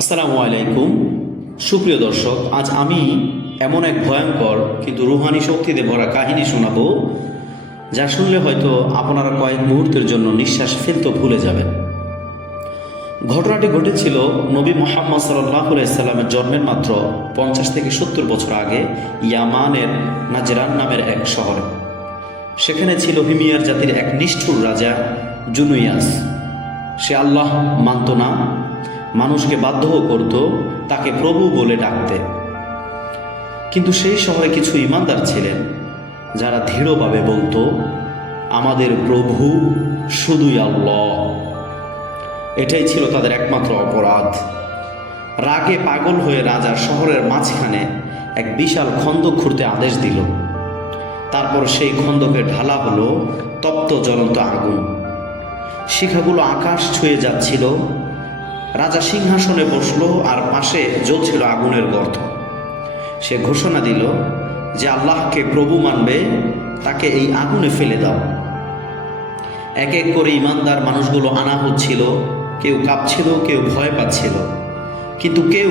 আসসালামু আলাইকুম। সুপ্রিয় দর্শক, আজ আমি এমন এক ভয়ঙ্কর কিন্তু রুহানি শক্তিতে ভরা কাহিনী শোনাবো, যা শুনলে হয়তো আপনারা কয়েক মুহূর্তের জন্য নিঃশ্বাস ফেলতে ভুলে যাবেন। ঘটনাটি ঘটেছিল নবী মোহাম্মদ সাল্লাহ সাল্লামের জন্মের মাত্র পঞ্চাশ থেকে সত্তর বছর আগে ইয়ামানের নাজরান নামের এক শহরে। সেখানে ছিল হিমিয়ার জাতির এক নিষ্ঠুর রাজা জুনুইয়াস। সে আল্লাহ মানত না মানুষকে বাধ্য করত তাকে প্রভু বলে ডাকতে। কিন্তু সেই শহরে কিছু ইমানদার ছিলেন, যারা দৃঢ়ভাবে বলতো, আমাদের প্রভু শুধুই আল্লাহ। এটাই ছিল তাদের একমাত্র অপরাধ। রাগে পাগল হয়ে রাজা শহরের মাঝখানে এক বিশাল খন্দক খুঁড়তে আদেশ দিল। তারপর সেই খন্দকে ঢালা হলো তপ্ত জ্বলন্ত আগুন। শিখাগুলো আকাশ ছুঁয়ে যাচ্ছিল রাজা সিংহাসনে বসল আর পাশে জ্বলছিল আগুনের গর্ত। সে ঘোষণা দিল যে আল্লাহকে প্রভু মানবে, তাকে এই আগুনে ফেলে দাও। এক এক করে ইমানদার মানুষগুলো আনা হচ্ছিল, কেউ কাঁপছিল, কেউ ভয় পাচ্ছিল। কিন্তু কেউ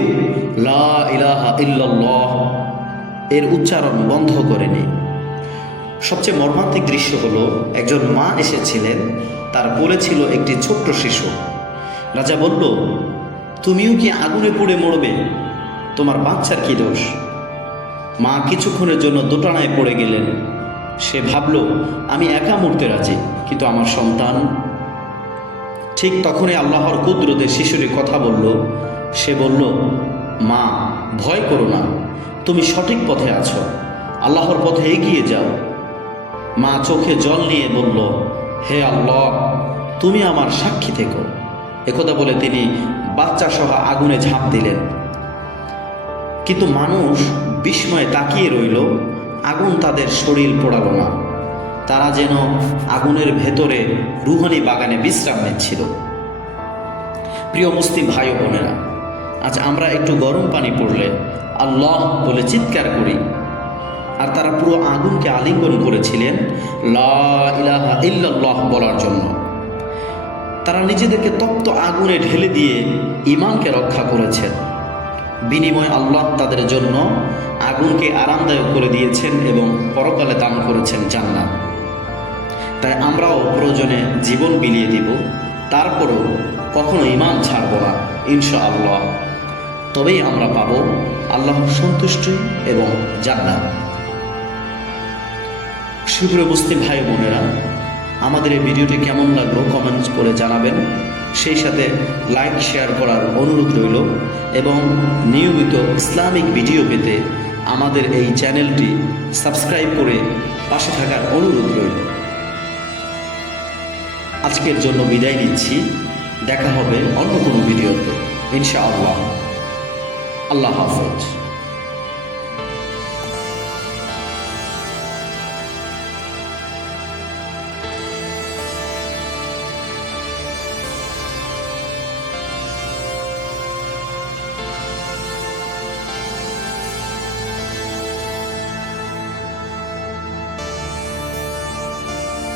লা ইলাহা ইল্লাল্লাহ এর উচ্চারণ বন্ধ করেনি। সবচেয়ে মর্মান্তিক দৃশ্য হলো, একজন মা এসেছিলেন, তার কোলে ছিল একটি ছোট্ট শিশু। রাজা বলল, তুমিও কি আগুনে পুড়ে মরবে? তোমার বাচ্চার কি দোষ? মা কিছুক্ষণের জন্য দোটানায় পড়ে গেলেন। সে ভাবল, আমি একা মরতে রাজি, কিন্তু আমার সন্তান? ঠিক তখনই আল্লাহর কুদরতে শিশুটি কথা বলল। সে বলল, মা, ভয় করো না, তুমি সঠিক পথে আছো। আল্লাহর পথে এগিয়ে যাও। মা চোখে জল নিয়ে বলল, হে আল্লাহ, তুমি আমার সাক্ষী থেকো। একথা বলে তিনি বাচ্চা সহ আগুনে ঝাঁপ দিলেন। কিন্তু মানুষ বিস্ময়ে তাকিয়ে রইল, আগুন তাদের শরীর পোড়ালো না। তারা যেন আগুনের ভেতরে রুহানি বাগানে বিশ্রাম নিচ্ছিল। প্রিয় মুসলিম ভাই বোনেরা, আজ আমরা একটু গরম পানি পড়লে আল্লাহ বলে চিৎকার করি। আর তারা পুরো আগুনকে আলিঙ্গন করেছিলেন, লা ইলাহা ইল্লাল্লাহ বলার জন্য। তারা নিজেদেরকে তপ্ত আগুনে ঢেলে দিয়ে ইমানকে রক্ষা করেছেন। বিনিময় আল্লাহ তাদের জন্য আগুনকে আরামদায়ক করে দিয়েছেন এবং পরকালে দান করেছেন জান্নাত। তাই আমরাও প্রয়োজনে জীবন বিলিয়ে দিব, তারপরও কখনো ইমান ছাড়ব না ইনশা আল্লাহ তবেই আমরা পাব আল্লাহর সন্তুষ্টি এবং জান্নাত। সুপ্রিয় ভাই বোনেরা আমাদের এই ভিডিওটি কেমন লাগল কমেন্ট করে জানাবেন। সেই সাথে লাইক শেয়ার করার অনুরোধ রইল এবং নিয়মিত ইসলামিক ভিডিও পেতে আমাদের এই চ্যানেলটি সাবস্ক্রাইব করে পাশে থাকার অনুরোধ রইল। আজকের জন্য বিদায় নিচ্ছি। দেখা হবে অন্য কোনো ভিডিওতে। ইনশাআল্লাহ। আল্লাহ হাফেজ।